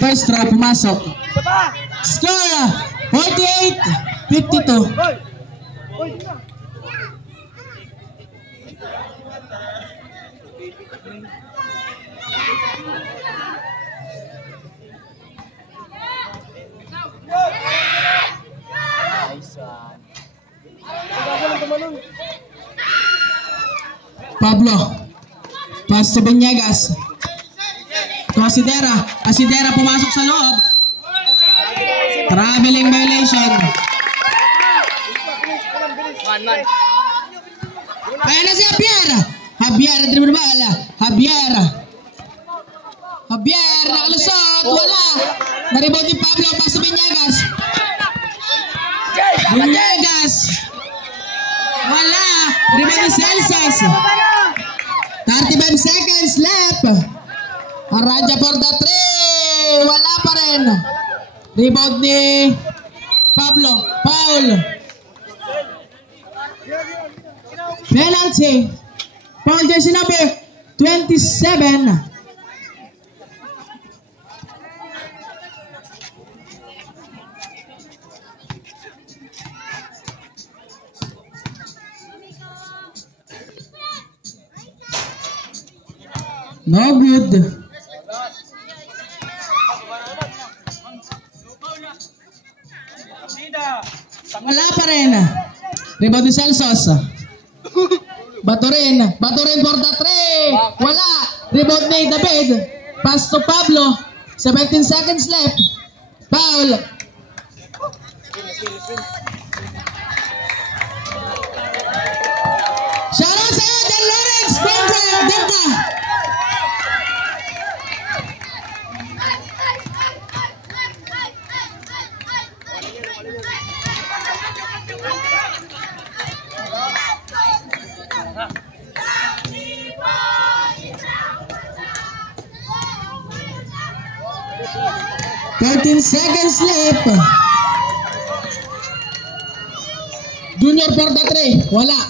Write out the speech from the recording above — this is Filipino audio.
First throw, pumasok. Score 48-52. Pablo, pass to Beñegas. To Asidera pumasok sa loob. Traveling violation. Ayan na si Javier dribble bala. Javier nakalusot, wala. Naribot ni Pablo, pass to Beñegas. Wala. Ribot ni Celsius. 35 seconds left. Aranja for the 3. Wala pa rin. Rebound ni Pablo. Foul. Penalty. Foul jersey number 27. No good. Wala pa rin. Rebound ni Celsius. Bato rin for the 3. Wala. Rebound ni David. Pass to Pablo. 17 seconds left. Foul. Shoutout sa'yo, John Lawrence. Denta. Thirteen seconds left. Junior for the 3. Wala.